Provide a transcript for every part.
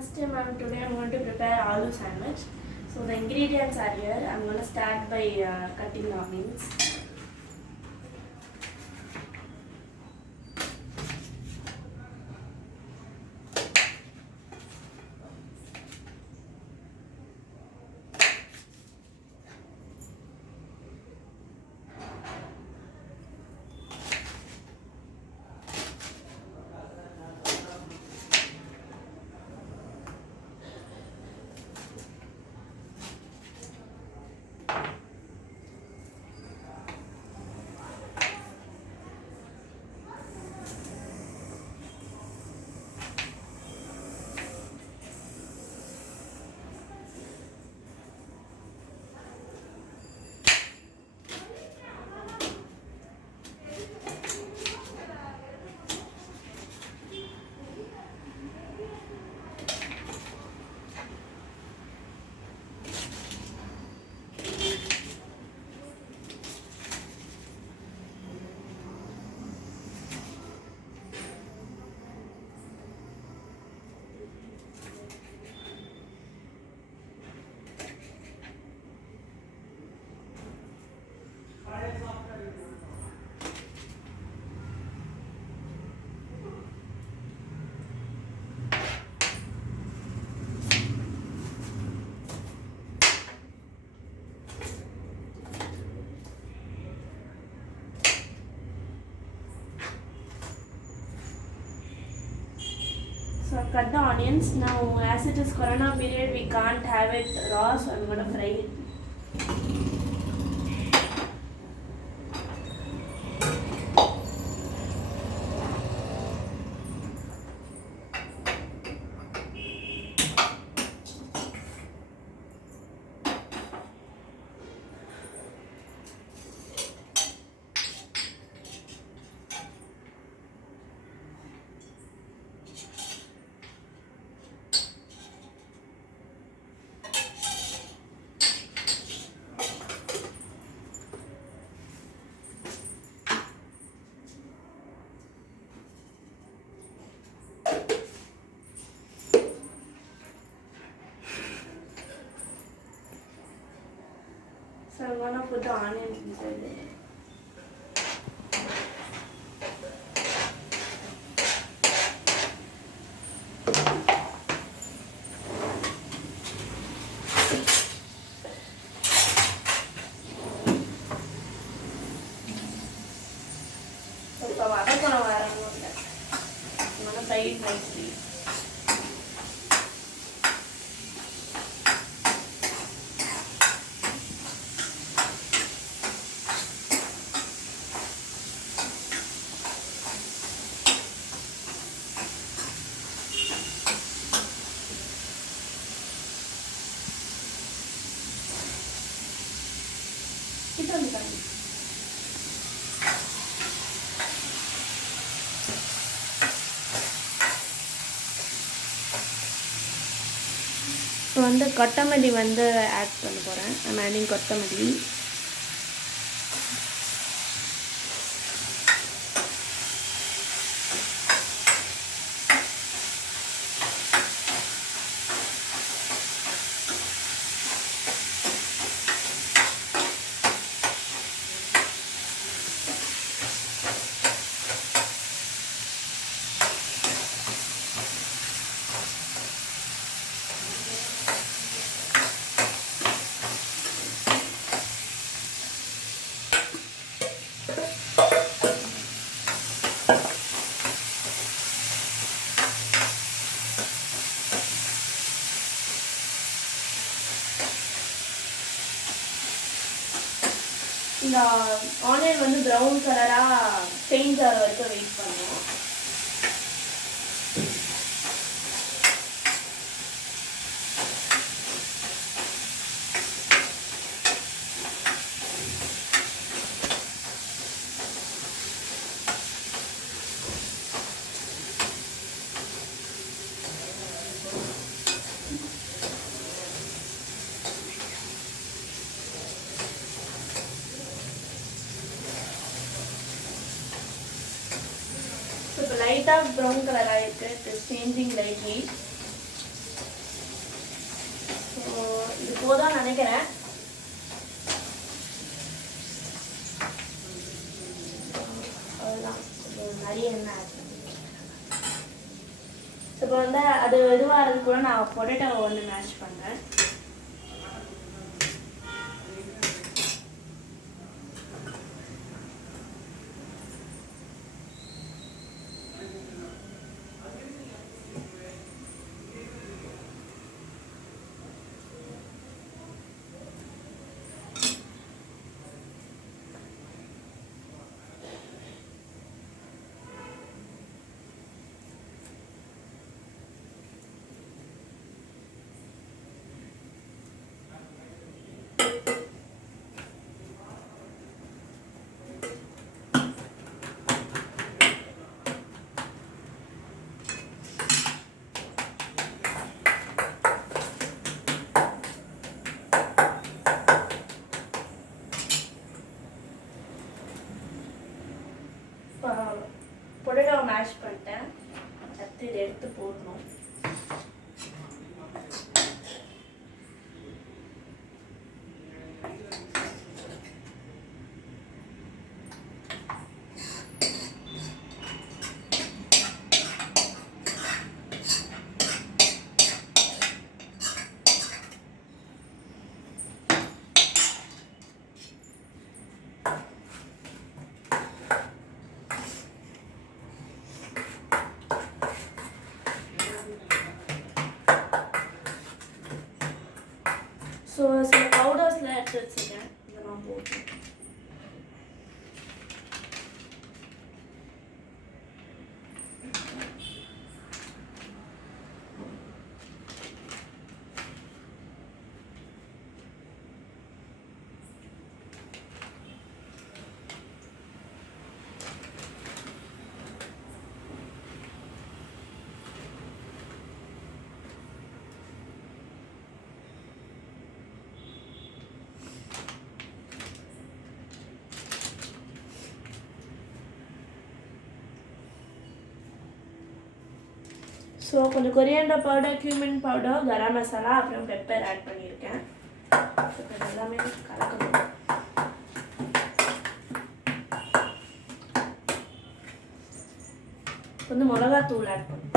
Namaste ma'am, today I'm going to prepare aloo sandwich. So the ingredients are here. I'm going to start by cutting the onions. So I've cut the onions. Now as it is corona period, we can't have it raw, so I'm going to fry it. So I'm going to put the onions inside there. ಸ್ವಲ್ಪ ವದಕನ ವಾರಂಗೋಲ್ಲ మన fry nicely. ಇದೊಂದು ಬನ್ನಿ. இப்போ வந்து கொத்தமல்லி வந்து ஆட் பண்ண போகிறேன். ஐம் ஆடிங் கொத்தமல்லி. இந்த ஆனியன் வந்து ப்ரௌன் கலராக சேஞ்ச் ஆகிற வரைக்கும் வெயிட் பண்ணுவோம். light of brown color. It is changing lightly. இது போதும் நினைக்கிறேன். அவ்வளோதான், நிறைய எண்ணெய் ஆட் பண்ணிக்கிறேன். ஸோ இப்போ வந்து அது இதுவாகிறது கூட நான் பொட்டேட்டோவை வந்து மேஷ் பண்ணுறேன். பொட்டேட்டோவை மேஷ் பண்ணிட்டேன். அடுத்து இதை எடுத்து போடணும். ஸோ சில பவுடர்ஸ்லாம் எடுத்து வச்சுருக்கேன், இதெல்லாம் போட்டு ஸோ கொஞ்சம் coriander powder, cumin powder, garam மசாலா, அப்புறம் பெப்பர் ஆட் பண்ணியிருக்கேன். ஸோ இப்போ எல்லாமே கலக்கணும். வந்து மிளகாத்தூள் ஆட் பண்ணணும்.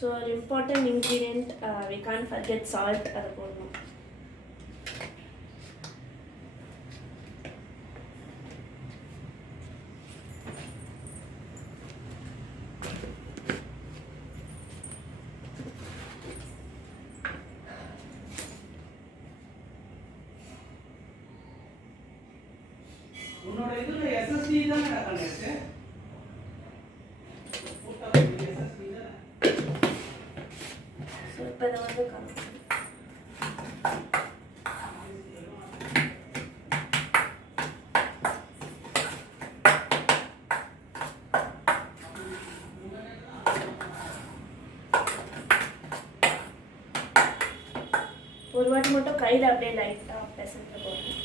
ஸோ ஒரு important ingredient, we can't forget salt. அதை போடணும். உன்னோட இதுல SSD தான் கனெக்ட். ஸோ இப்போ இதை வந்து கலக்கணும். ஒரு வாட்டி மட்டும் கையில் அப்படியே லைட்டாக பெசன்ட்டு போகணும்.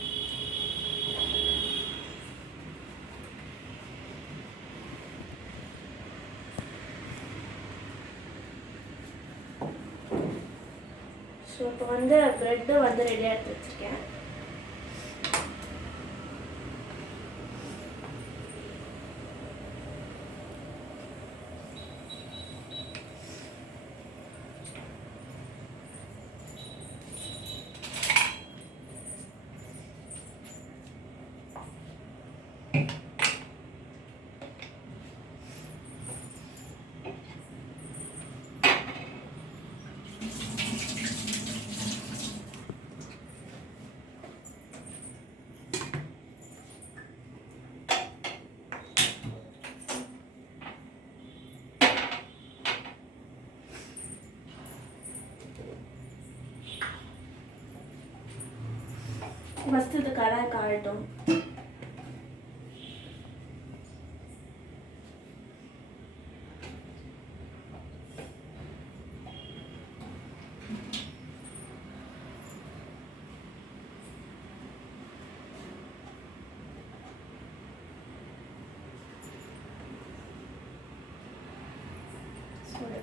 ஸோ இப்போ வந்து ப்ரெட்டு வந்து ரெடியாக எடுத்து வச்சுருக்கேன். ஃபஸ்ட்டு இது கடாய் காயட்டும்.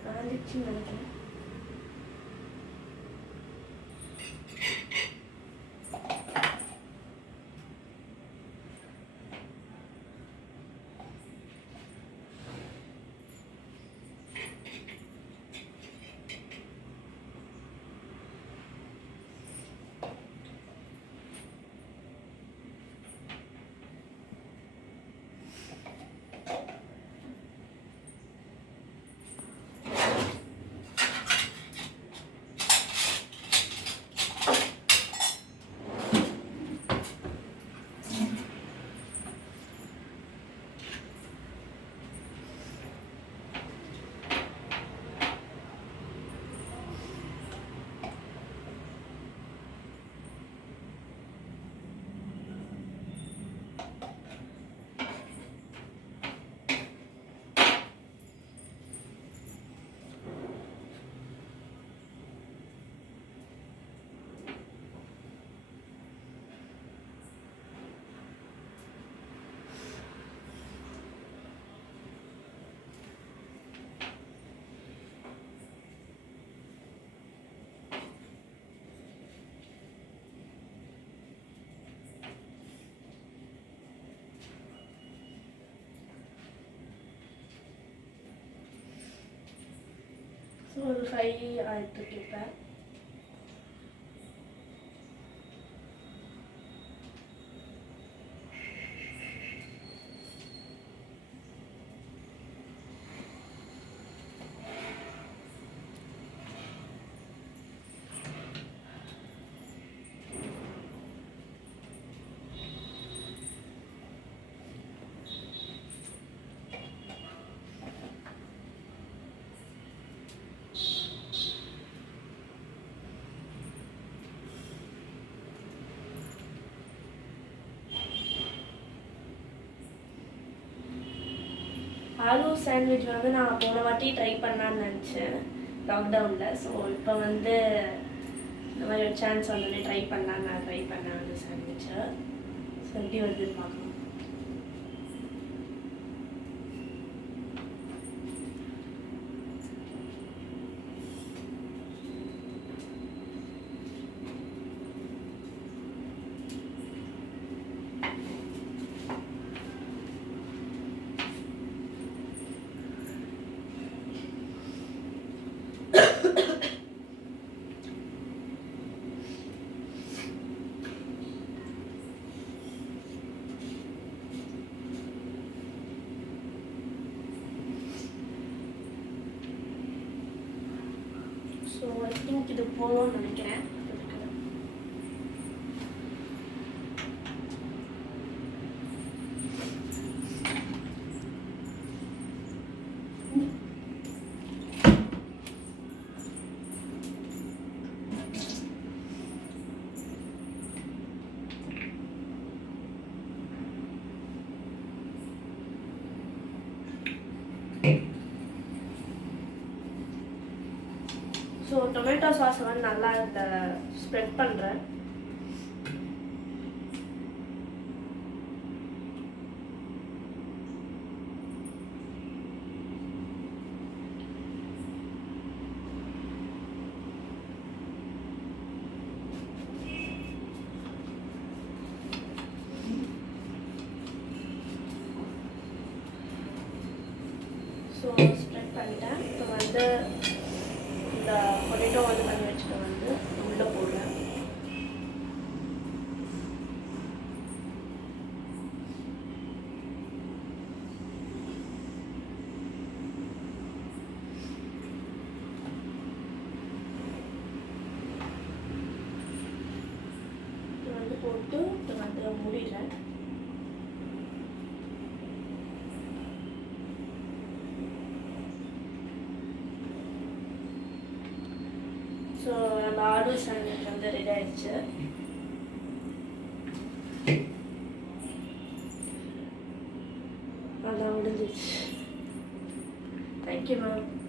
காஞ்சிச்சுன்னு நினைக்கிறேன். ஸோ ஒரு 5 ஆயிட்டுருக்கு இப்போ. ஆலு சாண்ட்விச் வந்து நான் போன வாட்டி ட்ரை பண்ணலான்னு நினச்சேன் லாக்டவுனில். ஸோ இப்போ வந்து இந்த மாதிரி ஒரு சான்ஸ் வந்தோடனே ட்ரை பண்ணலான்னு நான் ட்ரை பண்ணேன் ஆலு சாண்ட்விச்சை. ஸோ எப்படி வருதுன்னு பார்க்கலாம். ஸோ ஐ திங்க் இது போகணும்னு நினைக்கிறேன். ஸோ டொமேட்டோ சாஸை வந்து நல்லா இந்த ஸ்ப்ரெட் பண்ணுறேன். ஸோ ஸ்ப்ரெட் பண்ணிட்டேன். இப்போ வந்து இந்த பொட்டேட்டோ வந்து பண்ணி வச்சுட்டு வந்து உள்ளே போடுறேன். இது வந்து போட்டு இது வந்து மூடிடுறேன். ஸோ நம்ம ஆலு சாண்ட்விச் வந்து ரெடி ஆயிடுச்சு. அதான் முடிஞ்சிச்சு. Thank you ma'am.